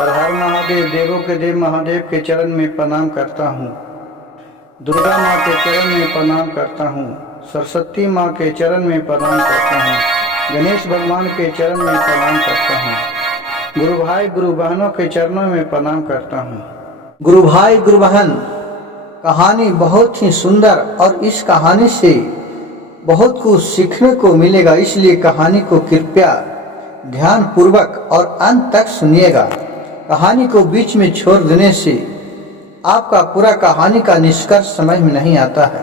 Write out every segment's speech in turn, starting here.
हर हर महादेव, देवों के देव महादेव के चरण में प्रणाम करता हूँ। दुर्गा माँ के चरण में प्रणाम करता हूँ। सरस्वती माँ के चरण में प्रणाम करता हूँ। गणेश भगवान के चरण में प्रणाम करता हूँ। गुरु भाई गुरु बहनों के चरणों में प्रणाम करता हूँ। गुरु भाई गुरु बहन, कहानी बहुत ही सुंदर और इस कहानी से बहुत कुछ सीखने को मिलेगा, इसलिए कहानी को कृपया ध्यान पूर्वक और अंत तक सुनिएगा। कहानी को बीच में छोड़ देने से आपका पूरा कहानी का निष्कर्ष समझ में नहीं आता है,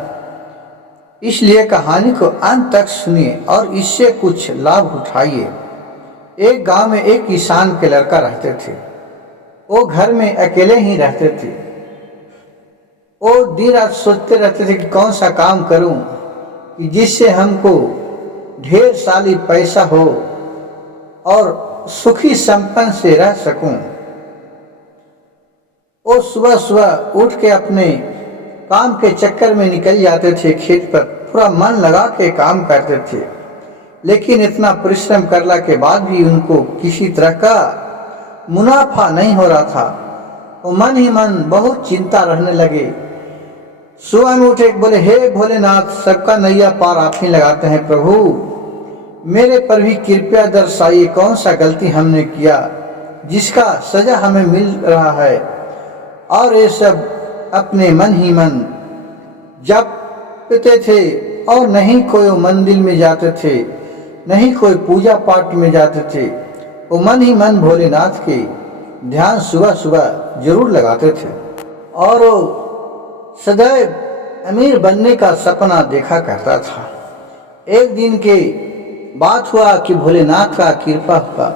इसलिए कहानी को अंत तक सुनिए और इससे कुछ लाभ उठाइए। एक गांव में एक किसान के लड़का रहते थे। वो घर में अकेले ही रहते थे। वो दिन रात सोचते रहते थे कि कौन सा काम करूं कि जिससे हमको ढेर सारी पैसा हो और सुखी संपन्न से रह सकूं। वो सुबह सुबह उठ के अपने काम के चक्कर में निकल जाते थे खेत पर, पूरा मन लगा के काम करते थे, लेकिन इतना परिश्रम करने के बाद भी उनको किसी तरह का मुनाफा नहीं हो रहा था। वो मन ही मन बहुत चिंता रहने लगे। सुबह में उठे बोले, हे भोलेनाथ, सबका नैया पार आप ही लगाते हैं प्रभु, मेरे पर भी कृपया दर्शाइए, कौन सा गलती हमने किया जिसका सजा हमें मिल रहा है। और ये सब अपने मन ही मन जपते थे और नहीं कोई मंदिर में जाते थे, नहीं कोई पूजा पाठ में जाते थे। वो मन ही मन भोलेनाथ के ध्यान सुबह सुबह जरूर लगाते थे और वो सदैव अमीर बनने का सपना देखा करता था। एक दिन के बात हुआ कि भोलेनाथ का कृपा हुआ।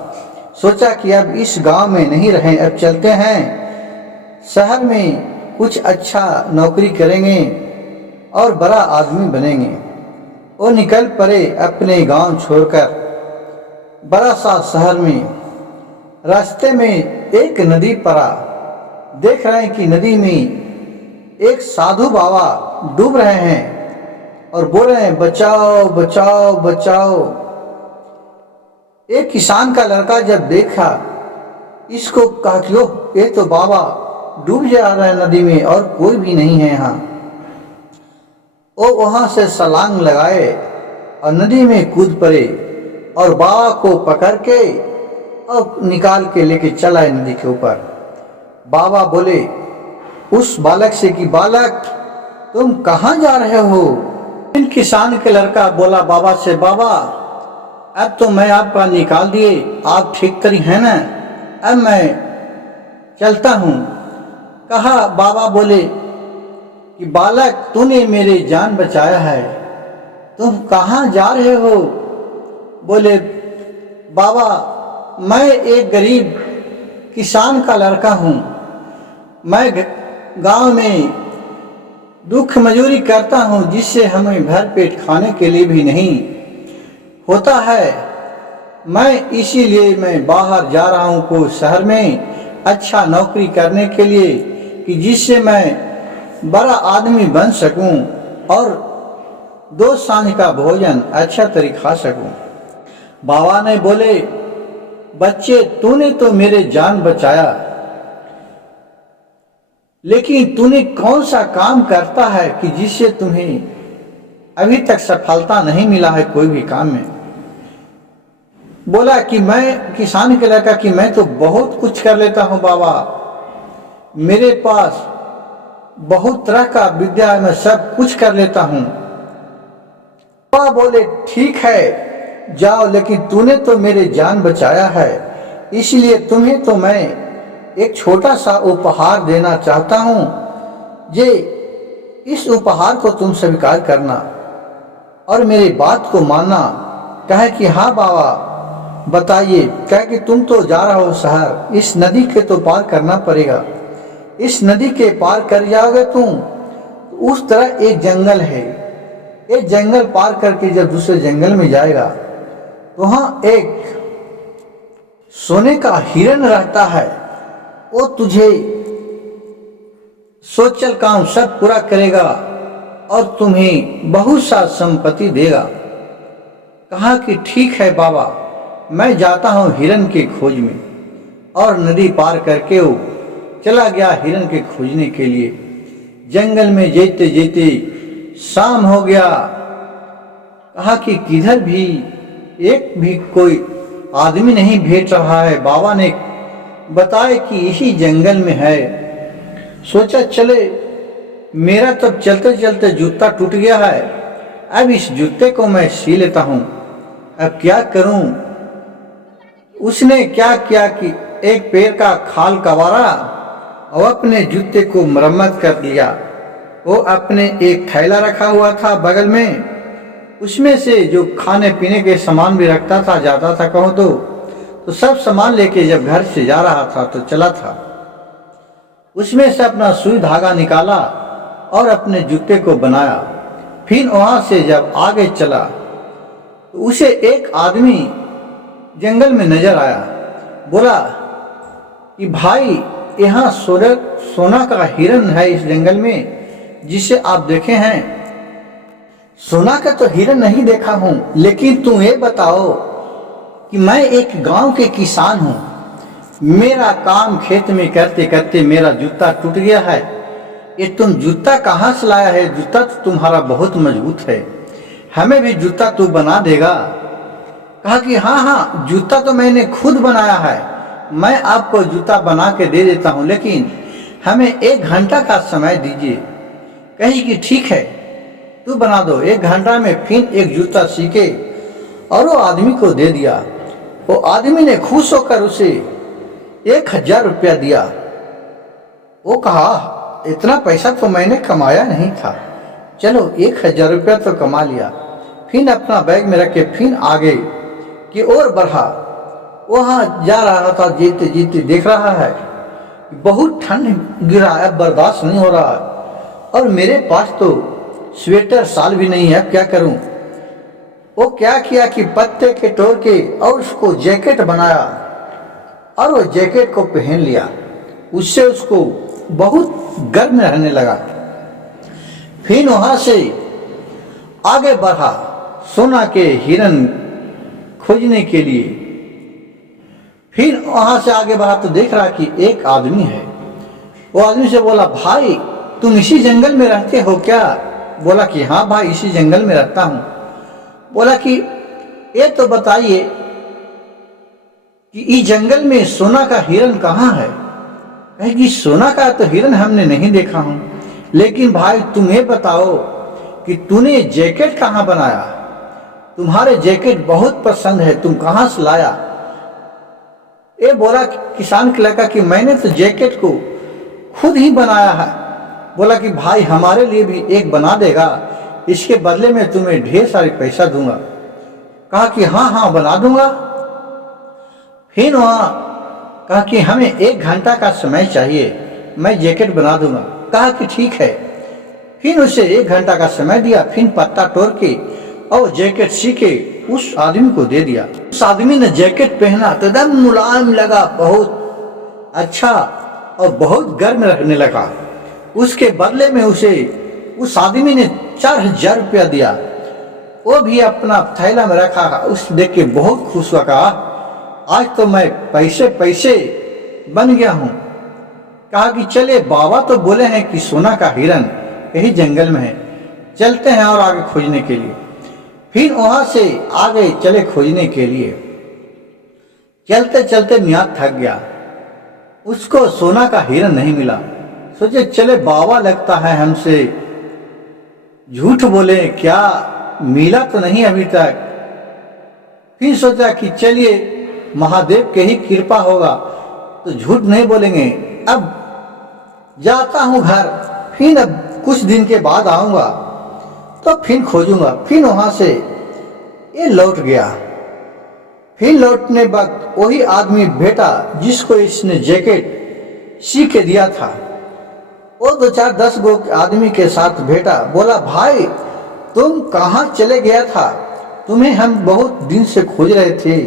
सोचा कि अब इस गांव में नहीं रहें, अब चलते हैं शहर में, कुछ अच्छा नौकरी करेंगे और बड़ा आदमी बनेंगे। वो निकल पड़े अपने गांव छोड़कर बड़ा सा शहर में। रास्ते में एक नदी पड़ा। देख रहे हैं कि नदी में एक साधु बाबा डूब रहे हैं और बोल रहे हैं, बचाओ बचाओ बचाओ। एक किसान का लड़का जब देखा इसको, कहा कि ओह, ये तो बाबा डूब जा रहा है नदी में और कोई भी नहीं है यहाँ। वो वहां से छलांग लगाए और नदी में कूद पड़े और बाबा को पकड़ के और निकाल के लेके चला नदी के ऊपर। बाबा बोले उस बालक से कि बालक, तुम कहाँ जा रहे हो? इन किसान के लड़का बोला बाबा से, बाबा अब तो मैं आपका निकाल दिए, आप ठीक करी है ना, अब मैं चलता हूँ। कहा बाबा बोले कि बालक, तूने मेरी जान बचाया है, तुम कहाँ जा रहे हो? बोले बाबा, मैं एक गरीब किसान का लड़का हूँ, मैं गांव में दुख मजूरी करता हूँ, जिससे हमें भर पेट खाने के लिए भी नहीं होता है। मैं इसीलिए मैं बाहर जा रहा हूँ को शहर में अच्छा नौकरी करने के लिए, कि जिससे मैं बड़ा आदमी बन सकूं और 2 सांझ का भोजन अच्छा तरीके खा सकूं। बाबा ने बोले, बच्चे, तूने तो मेरे जान बचाया, लेकिन तूने कौन सा काम करता है कि जिससे तुम्हें अभी तक सफलता नहीं मिला है कोई भी काम में? बोला कि मैं किसान के लड़का कि मैं तो बहुत कुछ कर लेता हूं बाबा, मेरे पास बहुत तरह का विद्या है, मैं सब कुछ कर लेता हूं। बाबा बोले ठीक है जाओ, लेकिन तूने तो मेरे जान बचाया है, इसलिए तुम्हें तो मैं एक छोटा सा उपहार देना चाहता हूं। ये इस उपहार को तुम स्वीकार करना और मेरी बात को मानना। कहे कि हाँ बाबा बताइए। कहे कि तुम तो जा रहे हो शहर, इस नदी के तो पार करना पड़ेगा। इस नदी के पार कर जाओगे तुम, उस तरह एक जंगल है, एक जंगल पार करके जब दूसरे जंगल में जाएगा तो वहां एक सोने का हिरण रहता है। वो तुझे सोचल काम सब पूरा करेगा और तुम्हें बहुत सा संपत्ति देगा। कहा कि ठीक है बाबा, मैं जाता हूं हिरण के खोज में। और नदी पार करके वो चला गया हिरन के खोजने के लिए। जंगल में जेते जेते शाम हो गया। कहा कि किधर भी एक भी कोई आदमी नहीं भेट रहा है। बाबा ने बताया कि इसी जंगल में है। सोचा चले, मेरा तब चलते चलते जूता टूट गया है, अब इस जूते को मैं सी लेता हूँ, अब क्या करूं। उसने क्या किया कि एक पैर का खाल कबारा और अपने जूते को मरम्मत कर लिया। वो अपने एक थैला रखा हुआ था बगल में, उसमें से जो खाने पीने के सामान भी रखता था, जाता था कहूँ तो सब सामान लेके जब घर से जा रहा था तो चला था। उसमें से अपना सुई धागा निकाला और अपने जूते को बनाया। फिर वहां से जब आगे चला तो उसे एक आदमी जंगल में नजर आया। बोला कि भाई, यहाँ सोना का हिरन है इस जंगल में जिसे आप देखे हैं। सोना का तो हिरन नहीं देखा हूं, लेकिन तुम ये बताओ कि मैं एक गांव के किसान हूं, मेरा काम खेत में करते करते मेरा जूता टूट गया है। ये तुम जूता कहाँ से लाया है? जूता तो तुम्हारा बहुत मजबूत है, हमें भी जूता तू बना देगा? कहा कि हाँ, जूता तो मैंने खुद बनाया है, मैं आपको जूता बना के दे देता हूँ, लेकिन हमें 1 घंटा का समय दीजिए। कही कि ठीक है, तू बना दो। 1 घंटा में फिर एक जूता सीखे और वो आदमी को दे दिया। वो आदमी ने खुश होकर उसे 1000 रुपया दिया। वो कहा, इतना पैसा तो मैंने कमाया नहीं था, चलो 1000 रुपया तो कमा लिया। फिर अपना बैग में रख के फिर आगे की ओर बढ़ा। वहां जा रहा था, जीते जीते देख रहा है बहुत ठंड गिरा है, बर्दाश्त नहीं हो रहा है और मेरे पास तो स्वेटर साल भी नहीं है, अब क्या करूं। वो क्या किया कि पत्ते के तोड़ के और उसको जैकेट बनाया और वो जैकेट को पहन लिया। उससे उसको बहुत गर्म रहने लगा। फिर वहां से आगे बढ़ा सोना के हिरन खोजने के लिए। फिर वहां से आगे बढ़ा तो देख रहा कि एक आदमी है। वो आदमी से बोला, भाई तुम इसी जंगल में रहते हो क्या? बोला कि हाँ भाई, इसी जंगल में रहता हूं। बोला कि ये तो बताइए कि इस जंगल में सोना का हिरन कहाँ है? कहे कि सोना का तो हिरन हमने नहीं देखा हूं, लेकिन भाई तुम ये बताओ कि तूने जैकेट कहाँ बनाया? तुम्हारे जैकेट बहुत पसंद है, तुम कहाँ से लाया? ये बोला किसान के लड़का कि मैंने तो जैकेट को खुद ही बनाया है। बोला कि भाई हमारे लिए भी एक बना देगा, इसके बदले में तुम्हें ढेर सारी पैसा दूंगा। कहा कि हाँ बना दूंगा। फिर वहां कहा कि हमें 1 घंटा का समय चाहिए, मैं जैकेट बना दूंगा। कहा कि ठीक है। फिर उसे 1 घंटा का समय दिया। फिर पत्ता तोड़ के और जैकेट सी के उस आदमी को दे दिया। उस आदमी ने जैकेट पहना तो एकदम मुलायम लगा, बहुत अच्छा और बहुत गर्म रहने लगा। उसके बदले में उसे उस आदमी ने 4000 रुपया दिया। वो भी अपना थैला में रखा। उस देख के बहुत खुश हुआ, कहा आज तो मैं पैसे बन गया हूं। कहा कि चले, बाबा तो बोले हैं कि सोना का हिरन यही जंगल में है, चलते हैं और आगे खोजने के लिए। फिर वहां से आगे चले खोजने के लिए। चलते चलते मियाँ थक गया, उसको सोना का हिरन नहीं मिला। सोचे चले, बाबा लगता है हमसे झूठ बोले, क्या मिला तो नहीं अभी तक। फिर सोचा कि चलिए महादेव के ही कृपा होगा तो झूठ नहीं बोलेंगे, अब जाता हूं घर, फिर अब कुछ दिन के बाद आऊंगा तो फिर खोजूंगा। फिर वहां से ये लौट गया। फिर लौटने वक्त वही आदमी भेटा जिसको इसने जैकेट सी के दिया था। वो 2-4-10 गो आदमी के साथ भेटा। बोला, भाई तुम कहाँ चले गया था? तुम्हें हम बहुत दिन से खोज रहे थे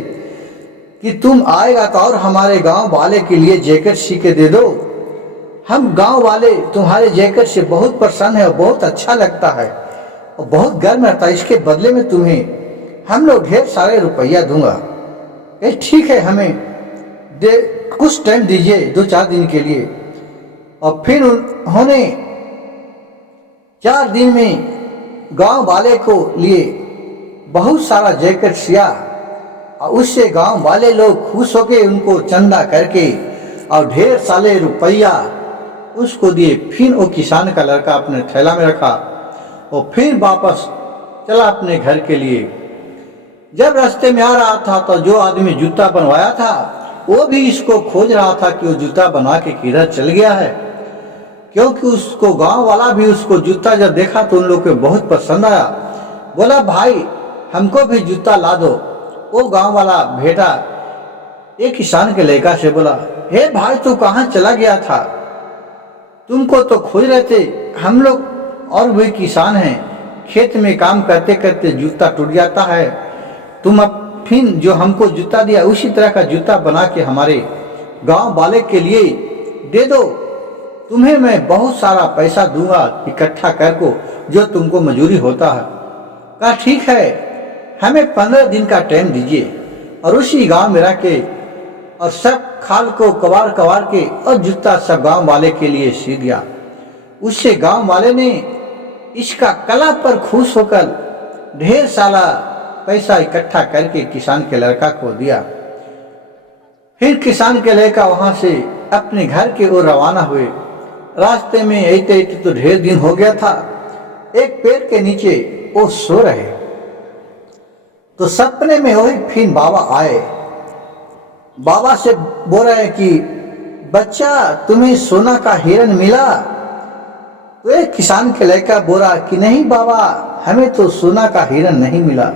कि तुम आएगा तो और हमारे गांव वाले के लिए जैकेट सी के दे दो। हम गांव वाले तुम्हारे जैकेट से बहुत प्रसन्न है और बहुत अच्छा लगता है और बहुत गर्म रहता है, इसके बदले में तुम्हें हम लोग ढेर सारे रुपया दूंगा। ठीक है, हमें कुछ टाइम दीजिए, 2-4 दिन के लिए। और फिर उन्होंने 4 दिन में गांव वाले को लिए बहुत सारा जैकेट सिया और उससे गांव वाले लोग खुश होके उनको चंदा करके और ढेर सारे रुपया उसको दिए। फिर वो किसान का लड़का अपने थैला में रखा और फिर वापस चला अपने घर के लिए। जब रास्ते में आ रहा था तो जो आदमी जूता बनवाया था वो भी इसको खोज रहा था कि वो जूता बना के किधर चल गया है, क्योंकि उसको गांव वाला भी उसको जूता जब देखा तो उन लोग को बहुत पसंद आया। बोला भाई हमको भी जूता ला दो। वो गांव वाला बेटा एक किसान के लड़का से बोला, हे भाई तू कहाँ चला गया था, तुमको तो खोज रहे थे। हम लोग और वही किसान हैं, खेत में काम करते करते जूता टूट जाता है, तुम अब फिर जो हमको जूता दिया उसी तरह का जूता बना के हमारे गांव वाले के लिए दे दो, तुम्हें मैं बहुत सारा पैसा दूंगा इकट्ठा करको जो तुमको मजूरी होता है। कहा ठीक है, हमें 15 दिन का टाइम दीजिए। और उसी गांव में रह के और सब खाल को कबाड़ के और जूता सब गांव वाले के लिए सी दिया। उससे गांव वाले ने इसका कला पर खुश होकर ढेर सारा पैसा इकट्ठा करके किसान के लड़का को दिया। फिर किसान के लड़का वहां से अपने घर के ओर रवाना हुए। रास्ते में ऐते तो ढेर दिन हो गया था। एक पेड़ के नीचे वो सो रहे तो सपने में वही फिर बाबा आए। बाबा से बोल रहे कि बच्चा तुम्हें सोना का हिरन मिला। तो एक किसान के लड़का बोला कि नहीं बाबा, हमें तो सोना का हिरन नहीं मिला।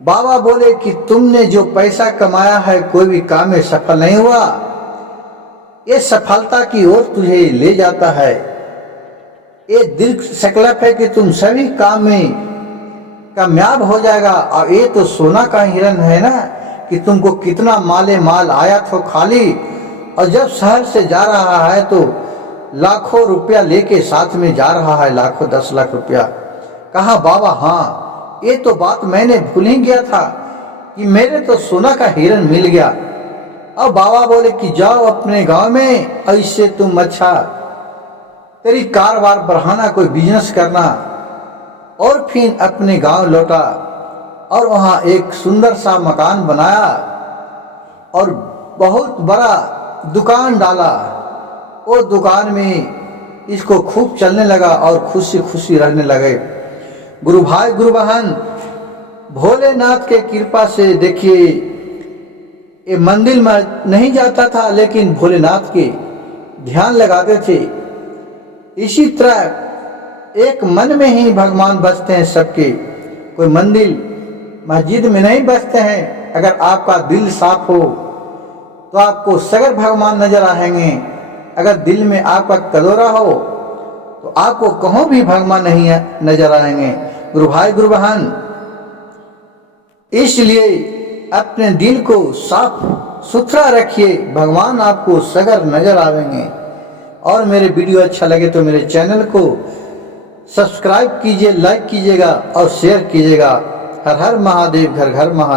बाबा बोले कि तुमने जो पैसा कमाया है कोई भी काम में सफल नहीं हुआ, ये सफलता की ओर तुझे ले जाता है। ये दिल संकल्प है कि तुम सभी काम में कामयाब हो जाएगा। और ये तो सोना का हिरन है ना कि तुमको कितना माले माल आया तो खाली, और जब शहर से जा रहा है तो लाखों रुपया लेके साथ में जा रहा है, लाखों 10 लाख रुपया। कहा बाबा हाँ, ये तो बात मैंने भूल ही गया था कि मेरे तो सोना का हिरन मिल गया। अब बाबा बोले कि जाओ अपने गांव में, ऐसे तुम अच्छा तेरी कारोबार बढ़ाना, कोई बिजनेस करना। और फिर अपने गांव लौटा और वहां एक सुंदर सा मकान बनाया और बहुत बड़ा दुकान डाला। वो दुकान में इसको खूब चलने लगा और खुशी खुशी रहने लगे। गुरु भाई गुरु बहन, भोलेनाथ के कृपा से देखिए ये मंदिर में नहीं जाता था लेकिन भोलेनाथ के ध्यान लगाते थे। इसी तरह एक मन में ही भगवान बसते हैं सबके, कोई मंदिर मस्जिद में नहीं बसते हैं। अगर आपका दिल साफ हो तो आपको सगर भगवान नजर आएंगे। अगर दिल में आपका कलोरा हो तो आपको कहीं भी भगवान नहीं नजर आएंगे। गुरु भाई गुरु बहन, इसलिए अपने दिल को साफ सुथरा रखिए, भगवान आपको सगर नजर आएंगे। और मेरे वीडियो अच्छा लगे तो मेरे चैनल को सब्सक्राइब कीजिए, लाइक कीजिएगा और शेयर कीजिएगा। हर हर महादेव, घर घर महादेव।